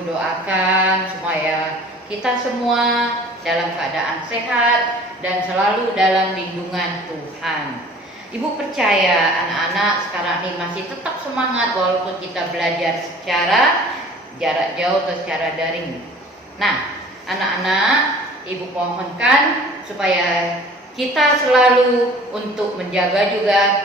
Ibu doakan supaya kita semua dalam keadaan sehat dan selalu dalam lindungan Tuhan. Ibu percaya anak-anak sekarang ini masih tetap semangat walaupun kita belajar secara jarak jauh atau secara daring. Nah, anak-anak, Ibu mohonkan supaya kita selalu untuk menjaga juga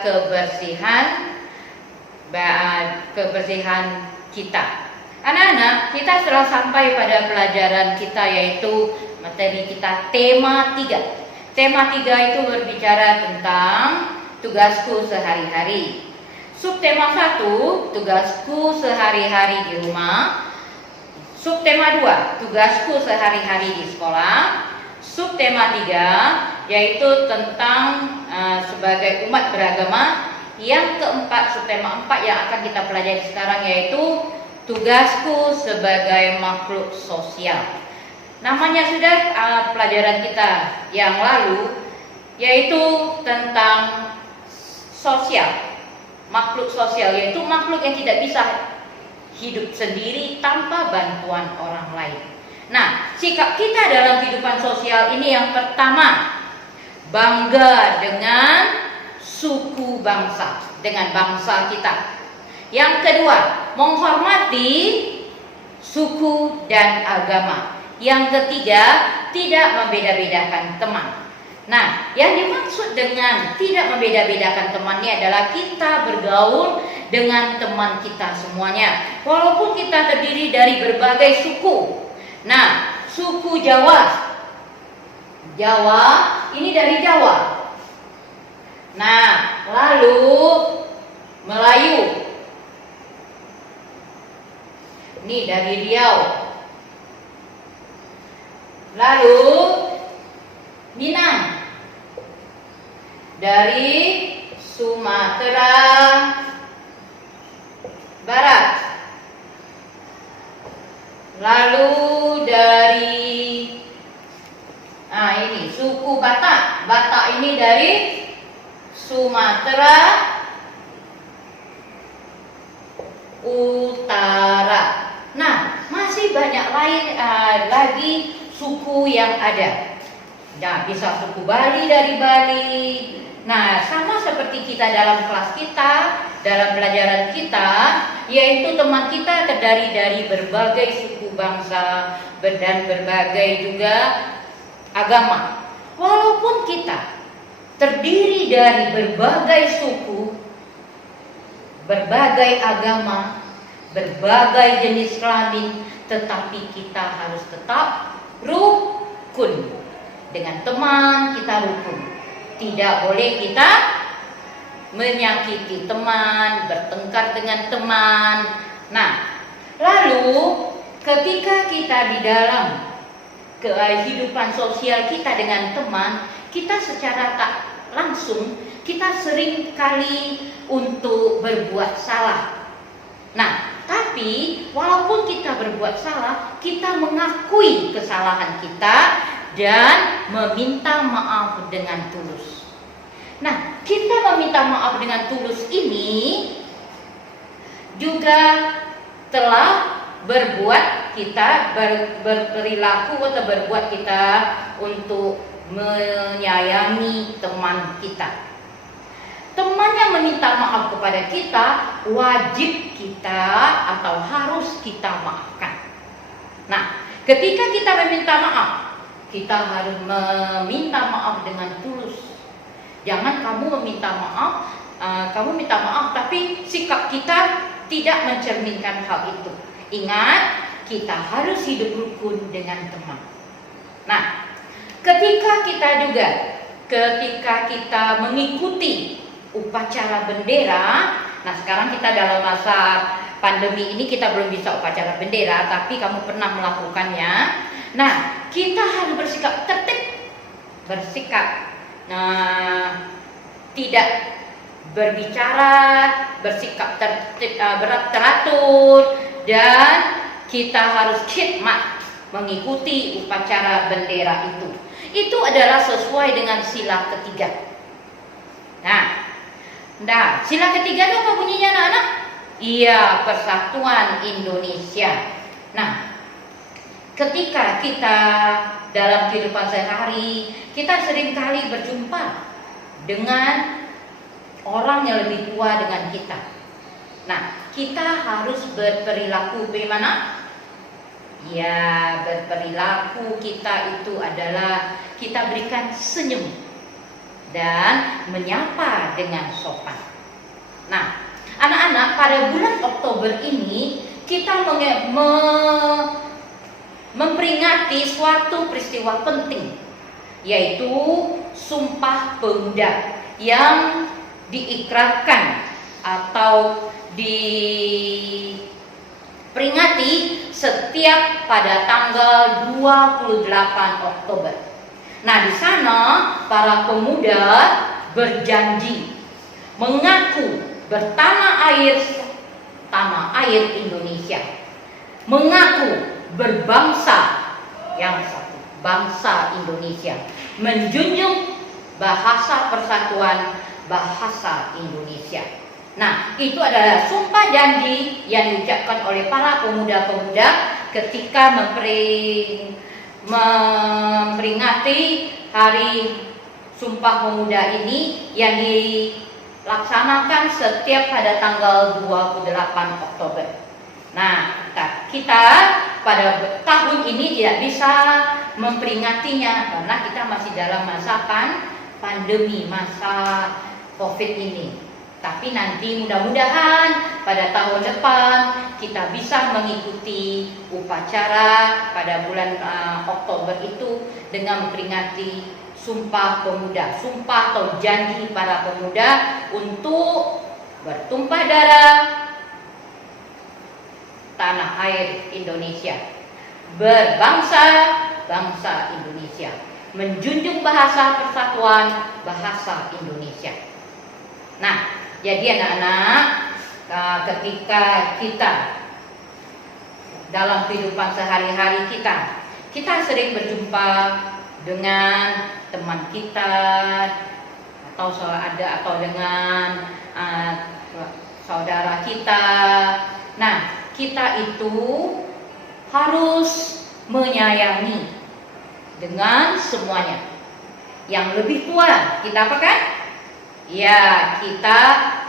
kebersihan kita. Anak-anak, kita telah sampai pada pelajaran kita yaitu materi kita tema 3. Tema 3 itu berbicara tentang tugasku sehari-hari. Subtema 1, tugasku sehari-hari di rumah. Subtema 2, tugasku sehari-hari di sekolah. Subtema 3, yaitu tentang sebagai umat beragama. Yang keempat, subtema 4 yang akan kita pelajari sekarang yaitu tugasku sebagai makhluk sosial. Namanya sudah pelajaran kita yang lalu, yaitu tentang sosial, makhluk sosial, yaitu makhluk yang tidak bisa hidup sendiri tanpa bantuan orang lain. Nah, sikap kita dalam kehidupan sosial ini yang pertama, bangga dengan suku bangsa, dengan bangsa kita. Yang kedua, menghormati suku dan agama. Yang ketiga, tidak membeda-bedakan teman. Nah, yang dimaksud dengan tidak membeda-bedakan teman ini adalah kita bergaul dengan teman kita semuanya, walaupun kita terdiri dari berbagai suku. Nah, suku Jawa ini dari Jawa. Nah, lalu Melayu ini dari Riau. Lalu Minang dari Sumatera Barat. Lalu dari ini suku Batak. Batak ini dari Sumatera Utara. Nah, masih banyak lain lagi suku yang ada. Nah, bisa suku Bali dari Bali. Nah, sama seperti kita dalam kelas kita, dalam pelajaran kita, yaitu teman kita terdiri dari berbagai suku bangsa dan berbagai juga agama. Walaupun kita terdiri dari berbagai suku, berbagai agama, berbagai jenis kelamin, tetapi kita harus tetap rukun. Dengan teman kita rukun. Tidak boleh kita menyakiti teman, bertengkar dengan teman. Nah, lalu ketika kita di dalam kehidupan sosial kita dengan teman, kita secara tak langsung kita sering kali untuk berbuat salah. Nah, tapi walaupun kita berbuat salah, kita mengakui kesalahan kita dan meminta maaf dengan tulus. Nah, kita meminta maaf dengan tulus ini juga telah berbuat kita berperilaku atau berbuat kita untuk menyayangi teman kita. Teman yang meminta maaf kepada kita, wajib kita atau harus kita maafkan. Nah, ketika kita meminta maaf, kita harus meminta maaf dengan tulus. Jangan kamu meminta maaf, minta maaf tapi sikap kita tidak mencerminkan hal itu. Ingat, kita harus hidup rukun dengan teman. Nah, ketika kita mengikuti upacara bendera, nah sekarang kita dalam masa pandemi ini kita belum bisa upacara bendera, tapi kamu pernah melakukannya. Nah, kita harus bersikap tertib, tidak berbicara, bersikap tertib, teratur, dan kita harus khidmat mengikuti upacara bendera itu. Itu adalah sesuai dengan sila ketiga. Nah, sila ketiga itu apa bunyinya anak-anak? Iya, Persatuan Indonesia. Nah, ketika kita dalam kehidupan sehari-hari, kita seringkali berjumpa dengan orang yang lebih tua dengan kita. Nah, kita harus berperilaku bagaimana? Ya, berperilaku kita itu adalah kita berikan senyum dan menyapa dengan sopan. Nah, anak-anak, pada bulan Oktober ini kita memperingati suatu peristiwa penting, yaitu Sumpah Pemuda yang diikrarkan atau diperingati setiap pada tanggal 28 Oktober. Nah, di sana para pemuda berjanji mengaku bertanah air Indonesia, mengaku berbangsa yang satu, bangsa Indonesia, menjunjung bahasa persatuan, bahasa Indonesia. Nah, itu adalah sumpah janji yang diucapkan oleh para pemuda-pemuda ketika memperingati hari Sumpah Pemuda ini yang dilaksanakan setiap pada tanggal 28 Oktober. Nah, kita pada tahun ini tidak bisa memperingatinya karena kita masih dalam masa pandemi, masa COVID ini. Tapi nanti mudah-mudahan pada tahun depan kita bisa mengikuti upacara pada bulan Oktober itu dengan memperingati Sumpah Pemuda, sumpah atau janji para pemuda untuk bertumpah darah tanah air Indonesia, berbangsa bangsa Indonesia, menjunjung bahasa persatuan, bahasa Indonesia. Nah, jadi anak-anak, ketika kita dalam kehidupan sehari-hari kita sering berjumpa dengan teman kita atau dengan saudara kita. Nah, kita itu harus menyayangi dengan semuanya. Yang lebih tua kita apakan? Ya, kita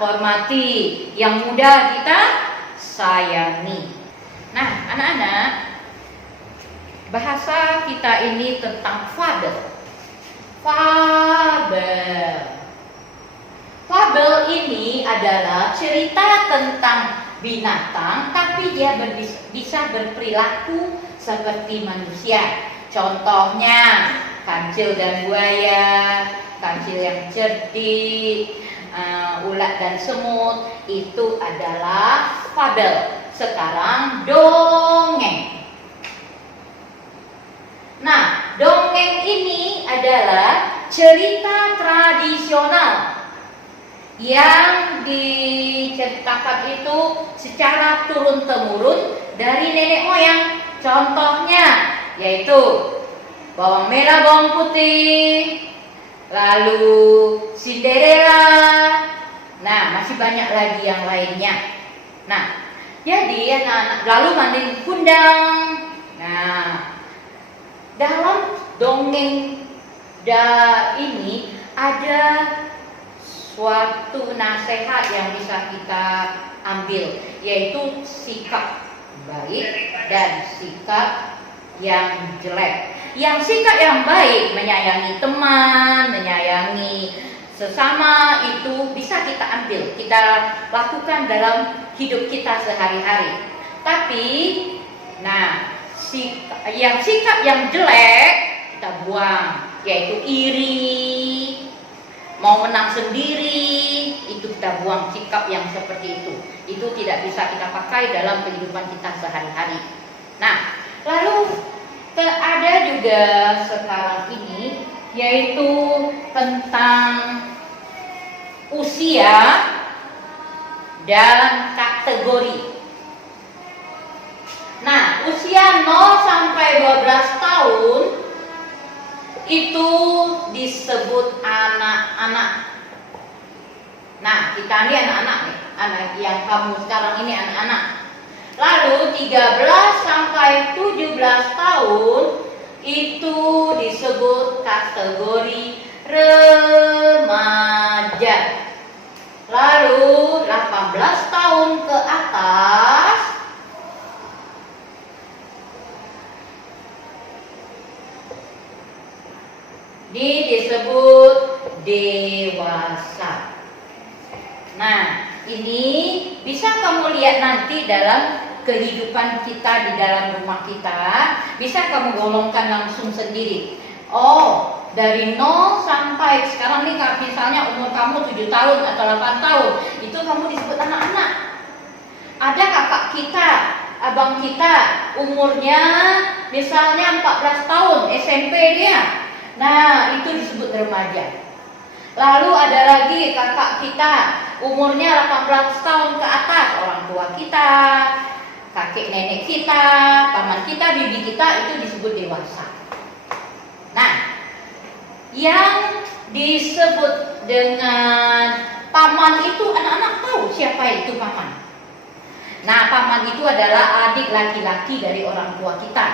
hormati. Yang muda kita sayangi. Nah, anak-anak, bahasa kita ini tentang fabel. Fabel ini adalah cerita tentang binatang, tapi dia bisa berperilaku seperti manusia. Contohnya, kancil dan buaya, kancil yang cerdik, ulat dan semut, itu adalah fabel. Sekarang dongeng. Nah, dongeng ini adalah cerita tradisional yang diceritakan itu secara turun-temurun dari nenek moyang. Contohnya yaitu bawang merah, bawang putih, lalu Cinderella. Nah, masih banyak lagi yang lainnya. Nah, jadi anak-anak, lalu mandiin kundang. Nah, dalam dongeng ini ada suatu nasihat yang bisa kita ambil, yaitu sikap baik dan sikap yang jelek. Yang sikap yang baik, menyayangi teman, menyayangi sesama, itu bisa kita ambil, kita lakukan dalam hidup kita sehari-hari. Tapi, sikap yang jelek kita buang, yaitu iri, mau menang sendiri, itu kita buang sikap yang seperti itu. Itu tidak bisa kita pakai dalam kehidupan kita sehari-hari. Nah, lalu ada juga sekarang ini, yaitu tentang usia dan kategori. Nah, usia 0 sampai 12 tahun itu disebut anak-anak. Nah, kita ini anak-anak nih, anak yang kamu sekarang ini anak-anak. Lalu 13 sampai 17 tahun itu disebut kategori remaja. Lalu 18 tahun ke atas disebut dewasa. Nah, ini bisa kamu lihat nanti dalam kehidupan kita di dalam rumah kita, bisa kamu golongkan langsung sendiri. Oh, dari 0 sampai sekarang nih, misalnya umur kamu 7 tahun atau 8 tahun, itu kamu disebut anak-anak. Ada kakak kita, abang kita, umurnya misalnya 14 tahun, SMP dia. Nah, itu disebut remaja. Lalu ada lagi kakak kita, umurnya 18 tahun ke atas, orang tua kita, kakek nenek kita, paman kita, bibi kita, itu disebut dewasa. Nah, yang disebut dengan paman itu anak-anak tahu siapa itu paman. Nah, paman itu adalah adik laki-laki dari orang tua kita.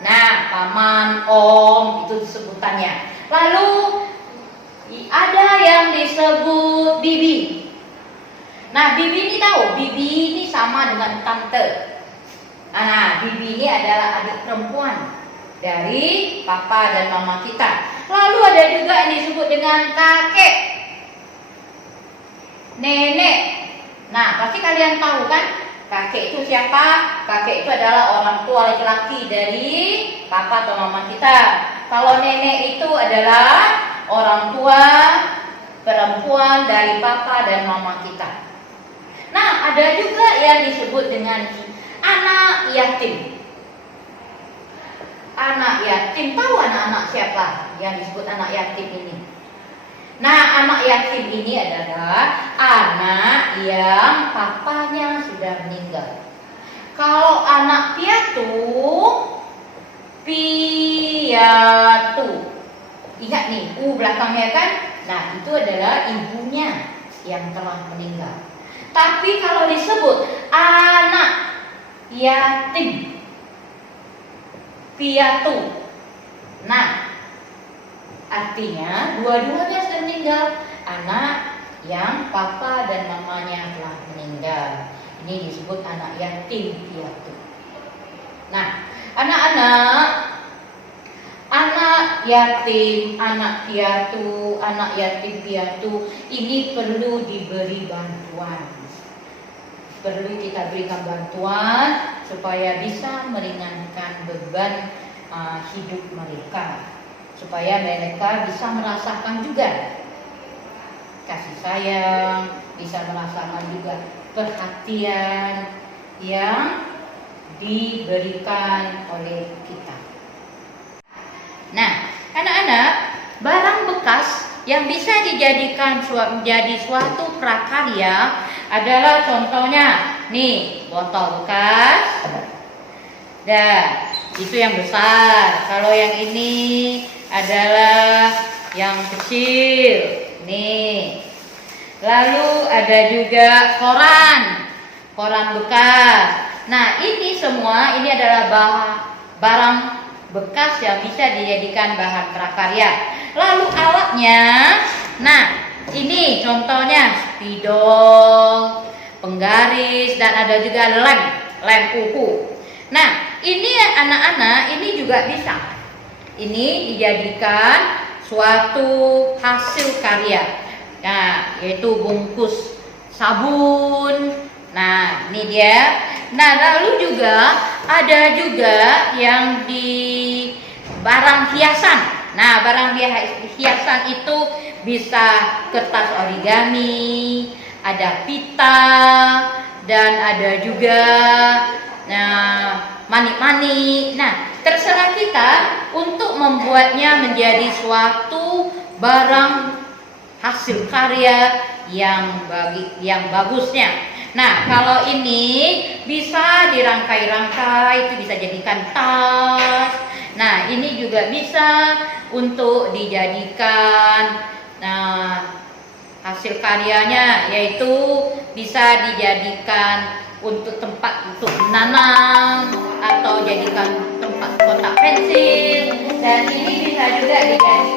Nah, paman, om, itu sebutannya. Lalu ada yang disebut bibi. Nah, bibi ini tahu, bibi ini sama dengan tante. Nah, bibi ini adalah adik perempuan dari papa dan mama kita. Lalu ada juga yang disebut dengan kakek, nenek. Nah, pasti kalian tahu kan? Kakek itu siapa? Kakek itu adalah orang tua laki-laki dari papa atau mama kita. Kalau nenek itu adalah orang tua perempuan dari papa dan mama kita. Nah, ada juga yang disebut dengan anak yatim. Anak yatim, tahu anak-anak siapa yang disebut anak yatim ini? Nah, anak yatim ini adalah anak yang papanya sudah meninggal. Kalau anak piatu, ingat nih, belakangnya kan? Nah, itu adalah ibunya yang telah meninggal. Tapi kalau disebut anak yatim, piatu, nah, artinya dua-duanya sudah meninggal. Anak yang papa dan mamanya telah meninggal, ini disebut anak yatim piatu. Nah, anak-anak, anak yatim, anak piatu, anak yatim piatu ini perlu diberi bantuan. Perlu kita berikan bantuan supaya bisa meringankan beban hidup mereka, supaya mereka bisa merasakan juga kasih sayang, bisa merasakan juga perhatian yang diberikan oleh kita. Nah, anak-anak, barang bekas yang bisa dijadikan menjadi suatu prakarya adalah contohnya, nih, botol bekas. Dah, itu yang besar. Kalau yang ini adalah yang kecil. Nih. Lalu ada juga koran bekas. Nah, ini semua ini adalah barang bekas yang bisa dijadikan bahan prakarya. Lalu alatnya, nah, ini contohnya spidol, penggaris, dan ada juga lem kuku. Nah, ini anak-anak, ini juga bisa. Ini dijadikan suatu hasil karya. Nah, yaitu bungkus sabun. Nah, ini dia. Nah, lalu juga ada juga yang di barang hiasan. Nah, barang hiasan itu bisa kertas origami, ada pita, dan ada juga manik-manik. Nah, terserah kita untuk membuatnya menjadi suatu barang hasil karya yang bagusnya. Nah, kalau ini bisa dirangkai-rangkai, itu bisa jadikan tas. Nah, ini juga bisa untuk dijadikan hasil karyanya, yaitu bisa dijadikan untuk tempat untuk menanam atau jadikan tempat kotak pensil, dan ini bisa juga diganti